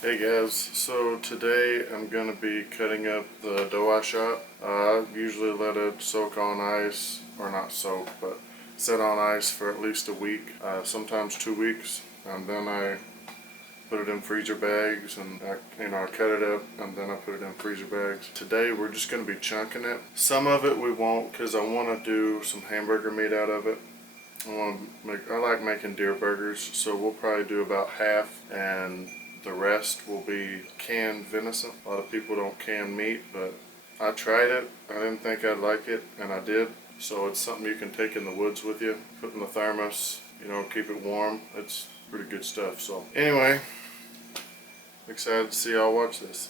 Hey guys, so today I'm going to be cutting up the doe I shot. I usually let it soak on ice, or not soak, but set on ice for at least a week, sometimes 2 weeks, and then I put it in freezer bags and I cut it up and then I put it in freezer bags. Today we're just going to be chunking it. Some of it we won't because I want to do some hamburger meat out of it. I like making deer burgers, so we'll probably do about half and the rest will be canned venison. A lot of people don't can meat, but I tried it. I didn't think I'd like it, and I did. So it's something you can take in the woods with you, put in the thermos, keep it warm. It's pretty good stuff. So anyway, excited to see y'all watch this.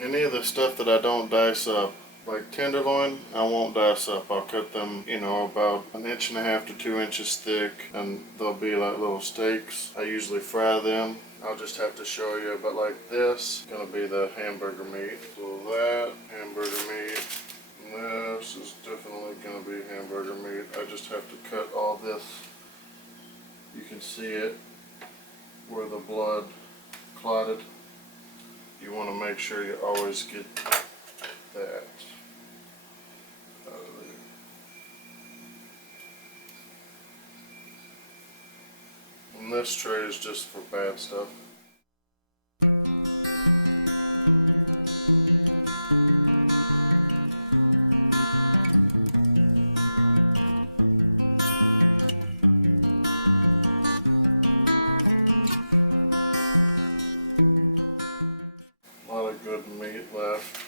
Any of the stuff that I don't dice up, like tenderloin, I won't dice up. I'll cut them, about 1.5 to 2 inches thick, and they'll be like little steaks. I usually fry them. I'll just have to show you, but like this, gonna be the hamburger meat. So that, hamburger meat, and this is definitely gonna be hamburger meat. I just have to cut all this. You can see it, where the blood clotted. You want to make sure you always get that out of there. And this tray is just for bad stuff. A lot of good meat left,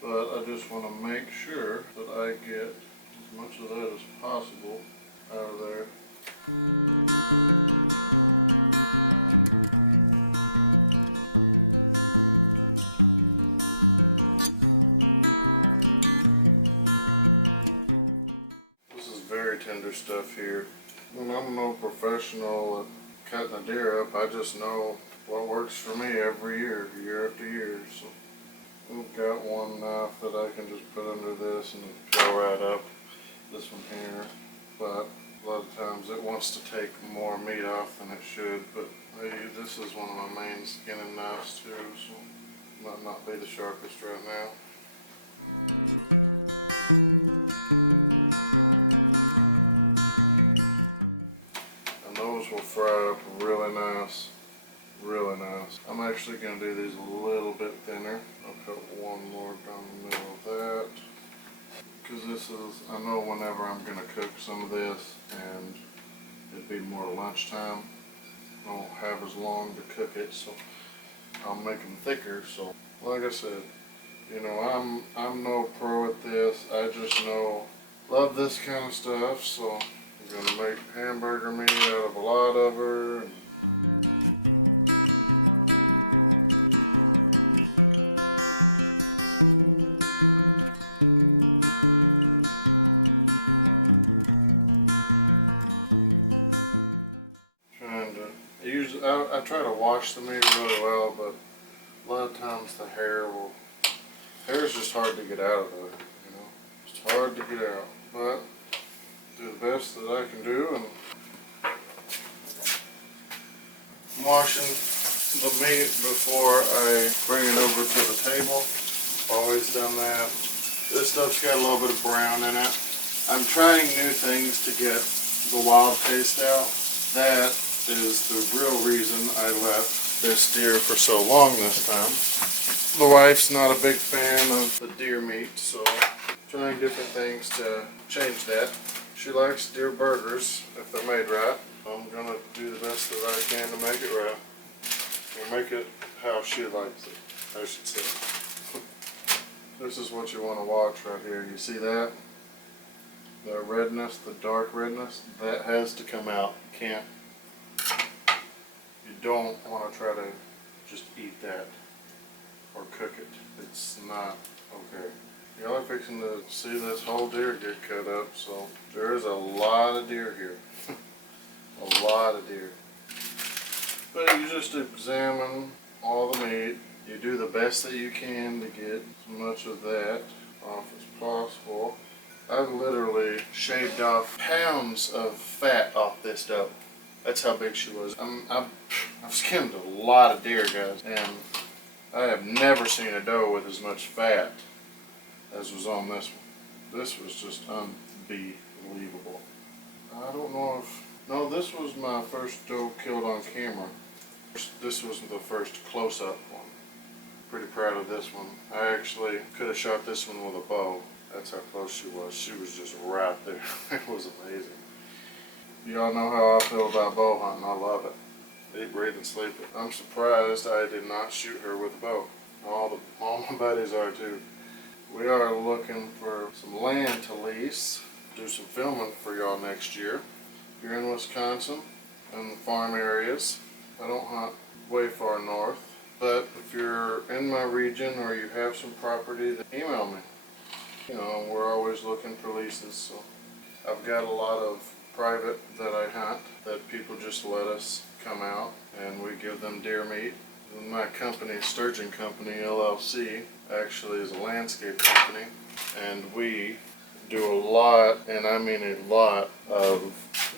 but I just want to make sure that I get as much of that as possible out of there. This is very tender stuff here. And I'm no professional at cutting a deer up. I just know what works for me every year, year after year. So I've got one knife that I can just put under this and go right up. This one here, but a lot of times it wants to take more meat off than it should. But hey, this is one of my main skinning knives too, so it might not be the sharpest right now. And those will fry up really nice. Really nice. I'm actually going to do these a little bit thinner. I'll cut one more down the middle of that. Because this is, I know whenever I'm going to cook some of this and it'd be more lunchtime, I won't have as long to cook it, so I'll make them thicker. So like I said, I'm no pro at this. I just love this kind of stuff, so I'm going to make hamburger meat out of a lot of her. I try to wash the meat really well, but a lot of times the hair's just hard to get out of it, It's hard to get out, but do the best that I can do, and I'm washing the meat before I bring it over to the table. Always done that. This stuff's got a little bit of brown in it. I'm trying new things to get the wild taste out. That is the real reason I left this deer for so long this time. The wife's not a big fan of the deer meat, so trying different things to change that. She likes deer burgers if they're made right. I'm gonna do the best that I can to make it right. Or make it how she likes it, I should say. This is what you want to watch right here. You see that? The redness, the dark redness, that has to come out. Can't. You don't want to try to just eat that or cook it. It's not okay. Y'all are fixing to see this whole deer get cut up, so there is a lot of deer here. A lot of deer. But you just examine all the meat. You do the best that you can to get as much of that off as possible. I've literally shaved off pounds of fat off this doe. That's how big she was. I've skinned a lot of deer, guys, and I have never seen a doe with as much fat as was on this one. This was just unbelievable. I don't know if... No, this was my first doe killed on camera. This was the first close-up one. Pretty proud of this one. I actually could have shot this one with a bow. That's how close she was. She was just right there. It was amazing. Y'all know how I feel about bow hunting. I love it. Eat, breathe, and sleep it. I'm surprised I did not shoot her with a bow. All my buddies are too. We are looking for some land to lease. Do some filming for y'all next year. If you're in Wisconsin and the farm areas, I don't hunt way far north, but if you're in my region or you have some property, then email me. You know, we're always looking for leases, so I've got a lot of private that I hunt that people just let us come out and we give them deer meat. And my company, Sturgeon Company, LLC, actually is a landscape company, and we do a lot, and I mean a lot, of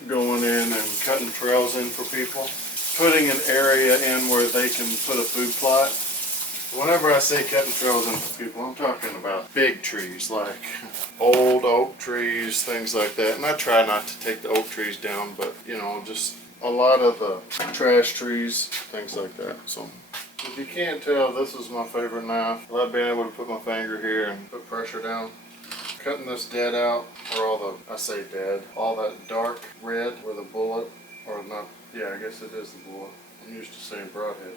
going in and cutting trails in for people, putting an area in where they can put a food plot. Whenever I say cutting trails in for people, I'm talking about big trees, like old oak trees, things like that. And I try not to take the oak trees down, but you know, just a lot of the trash trees, things like that. So if you can't tell, this is my favorite knife. I love being able to put my finger here and put pressure down. Cutting this dead out, or all the, I say dead, all that dark red where the bullet, or not, yeah, I guess it is the bullet. I'm used to saying broadhead.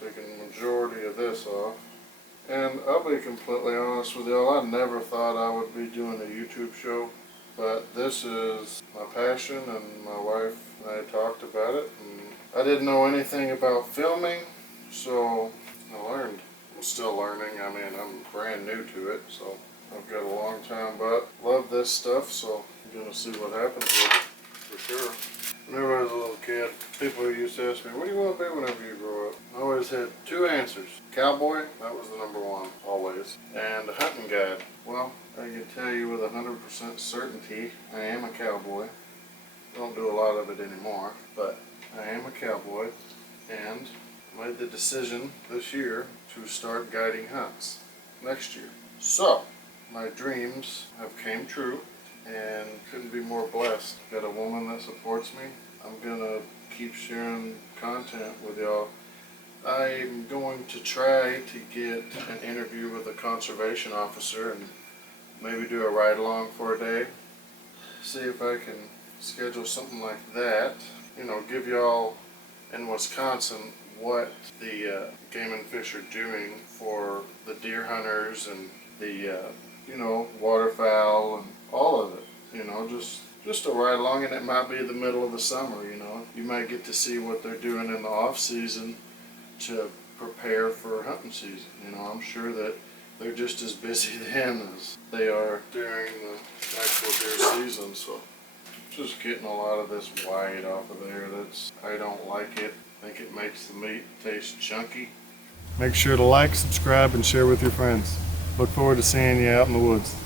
Taking the majority of this off. And I'll be completely honest with y'all, I never thought I would be doing a YouTube show, but this is my passion, and my wife and I talked about it, and I didn't know anything about filming, so I learned. I'm still learning. I mean, I'm brand new to it, so I've got a long time, but love this stuff, so I'm gonna see what happens with it, for sure. Whenever I was a little kid, people used to ask me, what do you want to be whenever you grow up? I always had two answers. Cowboy, that was the number one, always. And a hunting guide. Well, I can tell you with 100% certainty, I am a cowboy. Don't do a lot of it anymore, but I am a cowboy. And made the decision this year to start guiding hunts next year. So, my dreams have came true, and couldn't be more blessed. Got a woman that supports me. I'm gonna keep sharing content with y'all. I'm going to try to get an interview with a conservation officer and maybe do a ride along for a day. See if I can schedule something like that. You know, give y'all in Wisconsin what the Game and Fish are doing for the deer hunters and the you know, waterfowl and all of it. You know, just a ride along, and it might be the middle of the summer. You know, you might get to see what they're doing in the off season to prepare for hunting season. You know, I'm sure that they're just as busy then as they are during the actual deer season. So just getting a lot of this white off of there. I don't like it. I think it makes the meat taste chunky. Make sure to like, subscribe, and share with your friends. Look forward to seeing you out in the woods.